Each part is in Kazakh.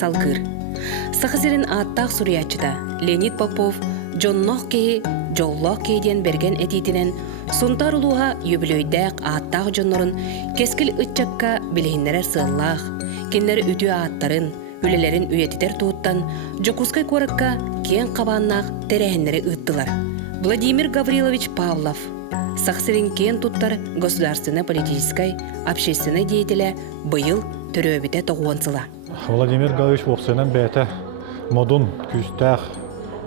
салгыр. Сахасерин аттақ суриячыда Леонид Попов Дьонноох киһи дьоллоох киһиден берген этитинен сунтар улуға юбилейдәк аттақ дьоннорун кескил ытчакка билихиннерер сыллах, кеннер үтү аттарын, үлелерин үйетитер туыттан жокускай коракка кен кабааннах терехиннери ыттылар. Владимир Гаврилович Павлов Сахасерин кен туттар государственно-политической, общественной деятеля быйыл төрөбите тоғуансыла. Владимир Гаврилович Воксенен бәті модун күстәқ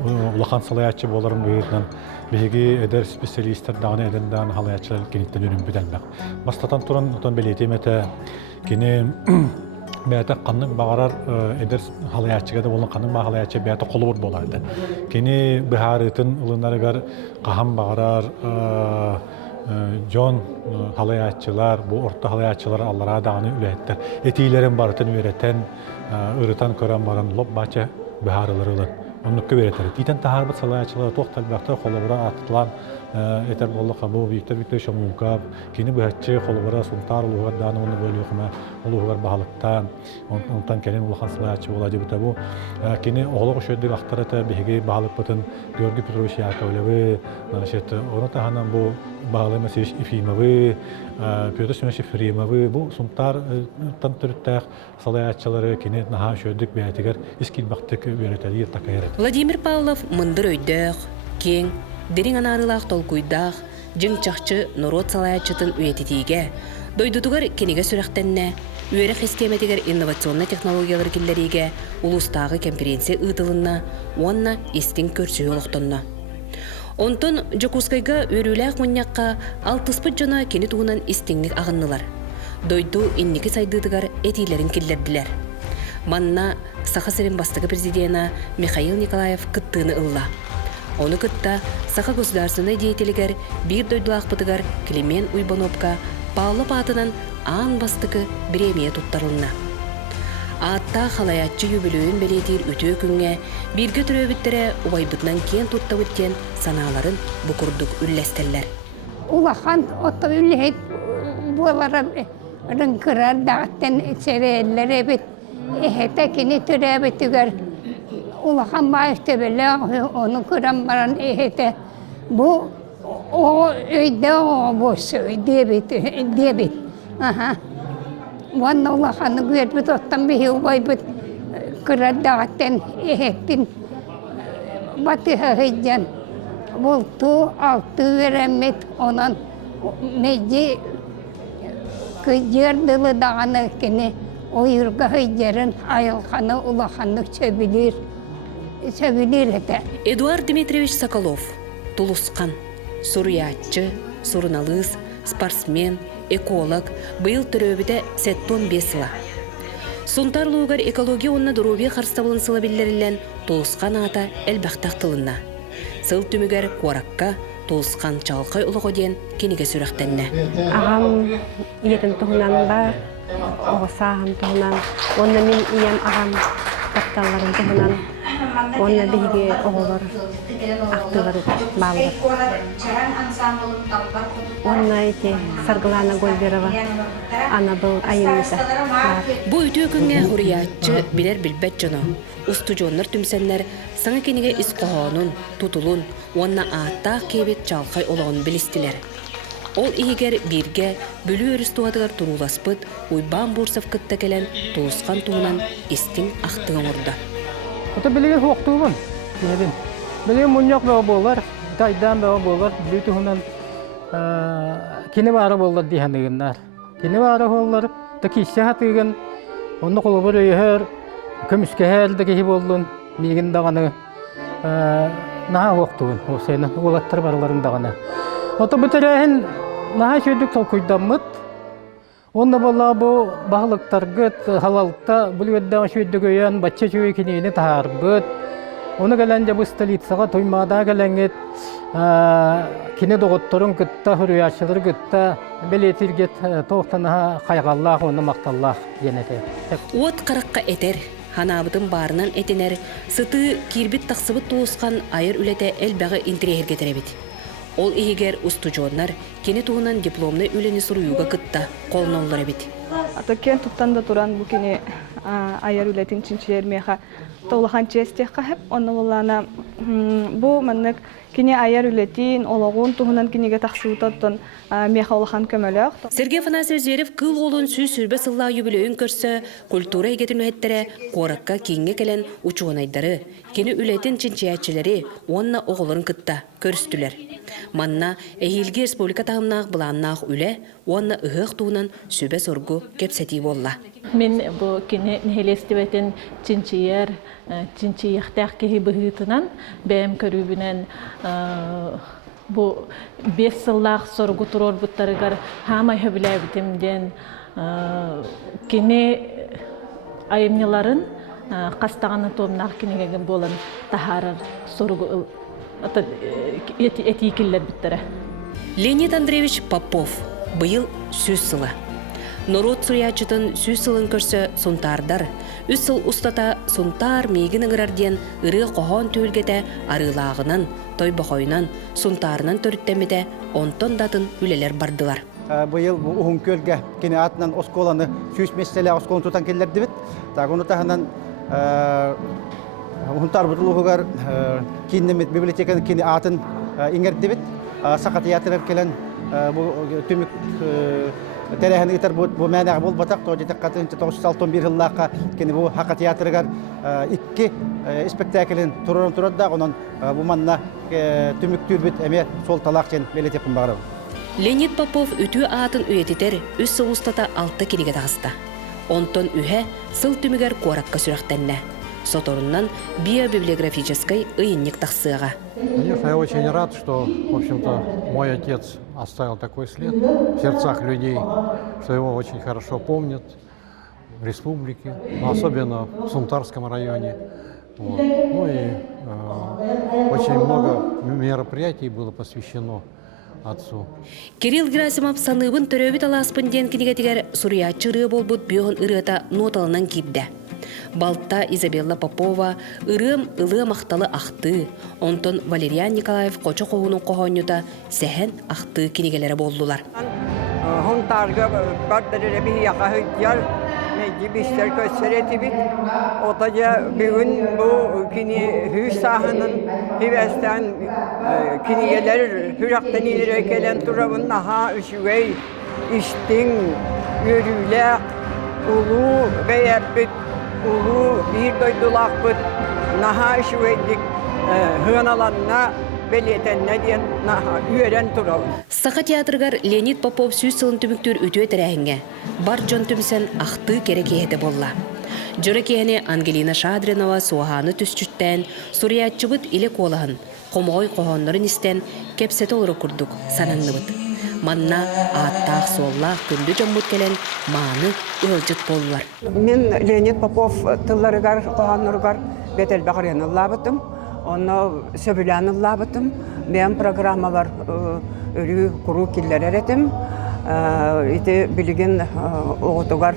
улахан салаячы боларын бұйырдан беги эдер специалисттер дағаны эдендан халаячылар кенеттен өнім бүдәлбәк. Бастатан туран отан белетем әті кені бәті қанның бағарар эдер халаячыға да болын қанның бағ халаячы бәті қолы бұр боларды. Кені бұхарытын ұлынарығар қағам бағарар Жон халаячылар, bu orta халаячылар аллара дағаны үләттер. Етейлерін барытын өретен, ұрытан көрен барын лоп бача бұхарылары ұлын. Онныққа өретер. Итен тахарбыт халаячылар тоқтал бақты қолыбыра атылан, етер болы қабу, Виктор Шамункап, кені бұхатчы қолыбыра сұнтар ұлығар дағаны оны бөліғіма, ұлығар бағалықтан, онтан кәлен ұлыған халаячы болады бұта бұл. Кені оғылық үшөдік ақтарыты бігеге бағалық бұтын Георгий Петрович Яковлевы, оны тағанан бұл Бағалы Масевич Ефимовы, Петр Семенович Ефремовы, бұл сұнтар түрттәқ салаячылары кенет наға шөдік бәйтігер ескел бақтық өретәлі ертақайыры. Владимир Павлов мындыр өйдәқ, кен, дерин анарылақ толкуйдақ, жыңчақчы народ салаячытын өйететейге, дойдутугар кенеге сүрәқтенне, үйері хистеметігер инновационный технологиялар келлеріге, улустағы конференция ұйтылынна, онна естен көрсі олықтынна. Онтон жокускайга өрүләк мұньяққа алтыспыт жона кені туғынан истеңлік ағыннылар. Дойду иннекі сайдыдығар этилерін келдерділер. Манна Сахасерин бастығы президиена Михаил Николаев кыттыны ылла. Оны кытта Саха государственный деятелігер бір дойдулақ бұтығар Климен Уйбановка Павлов атынан аан бастығы премия туттарылына. Атта халаячы юбилейін белетир үтө күнге бирге түрөбүттері убайбытынан кен тутта өткен саналарын букурдук үллестеллер. Улахан отто үллейт болара рынкырар дағыттен серелер эбит. Эхете кені түрөбүттігер улахан байыштебелі оны көрен баран эхете. Бұл өйде оғыз дебит. Ванна улаханы көрбіт оттан бейі убайбыт кыраддағаттен эхеттін батыға ғыйден. Бұл ту алты веремет онан меди күдерділі дағаны кені ойырға ғыйдерін айылханы улаханы сөбілер еті. Эдуард Дмитриевич Соколов, тулусқан, суруячы, суруналыз, спортсмен, эколог, быйыл төрөбіде сеттон бесіла. Сунтар луғар экология онна дұрубе қарставылын сыла білдерілен толысқан ата әлбәқтақ тылынна. Сыл түмігер қоракка толысқан чалқай ұлығы ден кенеге сүрәқтенне. Ағам етін тұғынан бар, оғысағым тұғынан, онна мен ием ағам тапталарын тұғынан, онна бейге оғылар, ақтылар бағылар. Онна ете Сарғылана Гольберова, ана бұл айымыза. Бұ үті өкінге хуриятчы білер білбәт жоны. Усты жонлар түмсәнлер саңа кенеге исқоғанын, тұтылын, онна аттақ кебет чалқай олығын білістілер. Ол игер бирге бүлі өріс туадығар тұруласпыт, уйбан бурсав кытта келен туысқан туынан истің ақтығын ұрда. Ота білеген хоқтуғын, білеген мұньяқ бәу болар, тайдан бәу болар, білі тұғынан кені бары болар дейханығындар. Кені бары болар, да кесе хатығын, оны қолыбыр өйір, көміске әлді кехи болдың, меген дағаны наға хоқтуғын, осыны олаттар барыларын дағаны. Ота бұтырайын наға сөйдік сол көйдамыд, онда бола бұл бағылықтарғыт, халалықта бұл өддіған сөйдік өйен бача сөй кенейіне тағарбыд. Оны кәләнде бұл столицаға тоймада кәләңет кені доғыттырын күтті, хүрияшылыр күтті, білетіргет тоқтанаға қайғаллақ, оны мақталлақ енеті. От қараққа етер, ханабытын барынан етенер, сыты кирбит тақсыбыт туысқан айыр үлеті әлбәғі интірегер кетеребет. Ол егер устужонлар кені туғынан дипломны үлені сұруюға кытта қолын олар бит. Атакен туттан да туран бу кини аяр үлетин чинчер меха толахан честех кахеп оннолана бу маннык кини аяр үлетин ологун тугунан киниге тахсуутаттан меха олахан көмөлөк. Сергей Афанасьевич Зверев кыл олун сүй сүрбе сылла юбилейін көрсө культура егетинуэттері қоракка кеңге келен учуғынайдары, кені үлетин чинчиячилери онна оғылырын кытта көрістілер. Манна әйелге республика тағымнақ бұланнақ үле, онна ұғық туынан сүбе соргу кепсети болла. Мен бұл кені нәхелестібетін чинчияр, чинчияқтақ киһи бұғытынан бәйім көрібінен бұл 5 сыллақ соргу тұрор бұттарығар хамай хөбілі бітімден кені айымныларын қастағаны томнақ кенегеген болын тахарар соргу этикиллер биттері. Леонид Андреевич Попов бұйыл сөз сылы. Народ сұриячытын сөз сылын көрсі сұнтардар. Үс сыл ұстата сұнтар мейгін ыңырарден ұры қоған төлгеті арылағынан, тойбақойынан, сұнтарынан төріттемеде онтон датын үлелер бардылар. Бұйыл ұғын көлге кені атынан осколаны сөз месселі осколын тұтан келерді бет. Оны тағынан ұғынтар бұтылығығар кейінемет библиотеканы кені атын еңерді бет. Сақат театры келен түмік тәрәхіні етер бұл мәнәғі бол батақ 1991 жыллаққа кені бұл хақат театрығар 2 спектаклін тұрырын тұрады, онын бұл манна түмік түрбет әме сол талақ жен белетепін бағыры. Леонид Попов үті атын үйететер үс сыл ұстата 6 кенеге тағыста. Онтон үхе сыл түмігер қораққа сүрақтәнне. Соторуннан биобиблиографической ыйынник тақсыға. Конечно, я очень рад, что, в общем-то, мой отец оставил такой след в сердцах людей, что его очень хорошо помнят в республике, особенно в Сунтарском районе. Вот. Ну и очень много мероприятий было посвящено отцу. Кирилл Герасимов саныбын төрөбіт аласпын ден кенегетігер сұриятчы ұры болбыт бүйіғын ұрыта ноталынан кипді. Балта Изабелла Попова ырым ылы мақталы ақты, онтон Валериан Николаев қочы қоғының қоғанюта сәхен ақты кенегелері болдылар. Хонтарга бардыры бі яқа хүттер, жібістер көсіреті біт. Отаja бүгін бұл кені хүс сағының хивестен кенегелер хүрақтан елері келен тұрабын наға үшігей іштің өрілік, ұлу бәйәппіт, Улу bir doydulaq bud, naha işveydik hınalanna beleten diyen naha üyeren turav. Saqa teatrgar Leonid Popov süz sılın tümüktür ütüе tәрәһіңе. Бар жон түмсен ақты керек еді болла. Жөрі кені Ангелина Шадринова суағаны түсчүттен, сұриятчыбыт иле қолағын, қомғой қоғанларын істен кепсеті олыры күрдік сананны бұд. Манна аттақ соллақ күнді жомбут келен маны ылжыт болулар. Мен Леонид Попов тылларыгар, қоғанларыгар бетел бағырын ұллабытым, оны сөбілән ұллабытым. Мен программалар үрі құру келлер әретім. Ити білген оғытугар,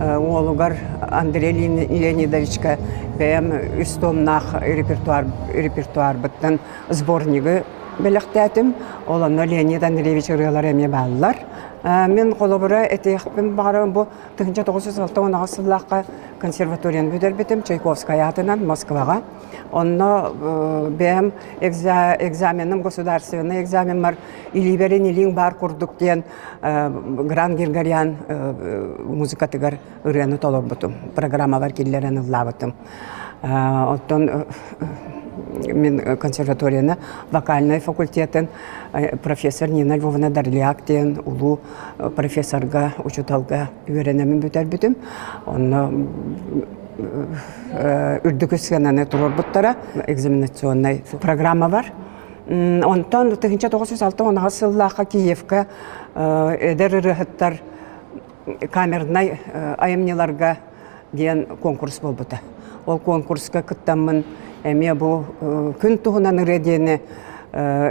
оғылугар Андрей Леонидовичка бәйім үстомнақ репертуар бұттын сборнигі белектетим, оланы Леонид Андреевич ырылар әме балылар. Мен қолыбыра әтеқпен бағарым бұл 1906 жыллаққа консерваториян бүдербетім Чайковская атынан Москваға. Онны бәйім экзаменім, государственный экзамен бар, илиберен илин бар күрдік ден Гран Гергариан музыкатығар ұрыны толыр бұтым, программалар келлерін ұллабытым. Оттон мен консерваторияны вокальный факультетін профессор Нина Львовна Дарлиактен улу профессорга учуталга үйренемін бүтер бүтім. Оны үрдік үскенаны тұрор бұттара экзаменационный программа бар. Онтан 1906 жыллаққа Киевка әдер ұрығыттар камернай айымнеларға ден конкурс бол бұта. Ол конкурска кыттамын әме бұл күн туғынан үредені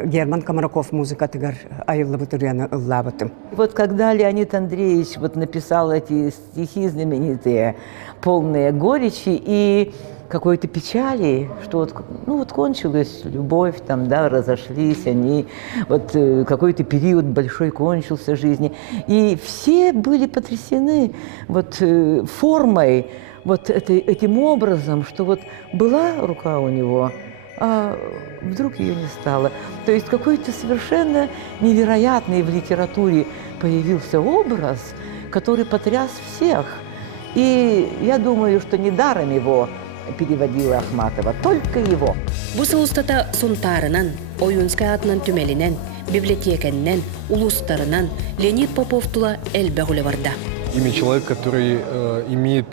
Герман Комараков музыкатыгар айылы бұтыряны ыллабытым. Вот когда Леонид Андреевич написал эти стихи знаменитые, полные горечи, и какой-то печали, что вот, ну вот кончилась любовь, там, да, разошлись они, вот какой-то период большой кончился жизни. И все были потрясены вот формой, вот этим образом, что вот была рука у него, а вдруг ее не стало. То есть какой-то совершенно невероятный в литературе появился образ, который потряс всех. И я думаю, что недаром его переводила Ахматова, только его. Бу соустата сунтарынан, ойунскай атынан түмелинен, библиотеканнен, улустарынан Леонид Попов тула элбегуле барда. Имя человека, который имеет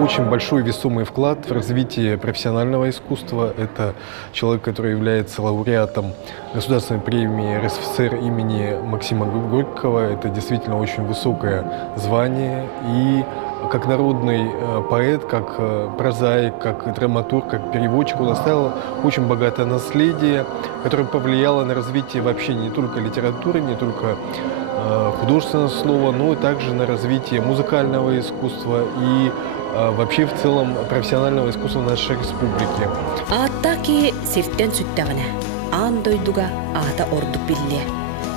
очень большой весомый вклад в развитие профессионального искусства. Это человек, который является лауреатом Государственной премии РСФСР имени Максима Горького. Это действительно очень высокое звание. И как народный поэт, как прозаик, как драматург, как переводчик, он оставил очень богатое наследие, которое повлияло на развитие вообще не только литературы, не только художественного слова, но и также на развитие музыкального искусства и вообще в целом профессионального искусства нашей республики. Аттаки сирттен сүттәгенә, андойдуга ата ордук билле.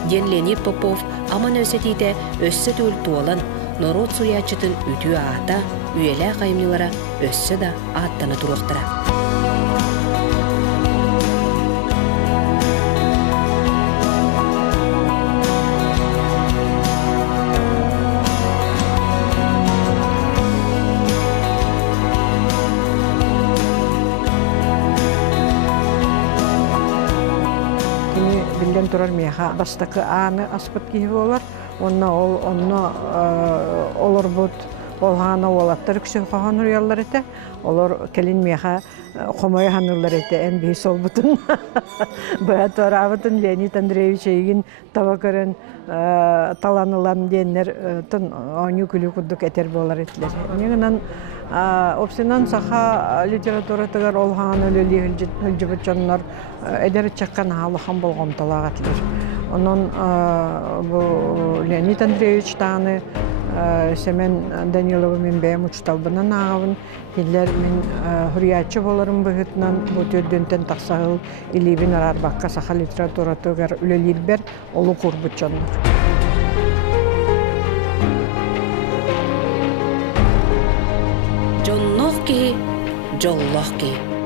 Ден Леонид Попов аман өсетейді өссі төл туалан, народ суячытын үтү ата, үйелі қаймылара өссі да аттаны тұрықтыра. Билден турар меха бастакы аны аспыт киһи болар. Онна олар бут олхана олаттар күсө хахан уяллар эте. Олар келин меха хомой ханылар эте эн би сол бутун. Бая торавытын Леонид Андреевич эгин табакарын таланылан деннер тын оню күлү кудук этер болар этлер. Негенен опсинан саха литература тагар олхана лели хылжыбычаннар эдер чаккан халахан болгом талагатлар. Онон Леонид Андреевич таны Семен Данилова мен бәйім ұчталбынан ағавын, елер мен хүриятчы боларым бұғытынан бұт өддентен тақсағыл илебін арарбаққа саха литература тұғар үлелер бер олы құрбытчанлар. Дьонноох киһи, дьоллоох киһи.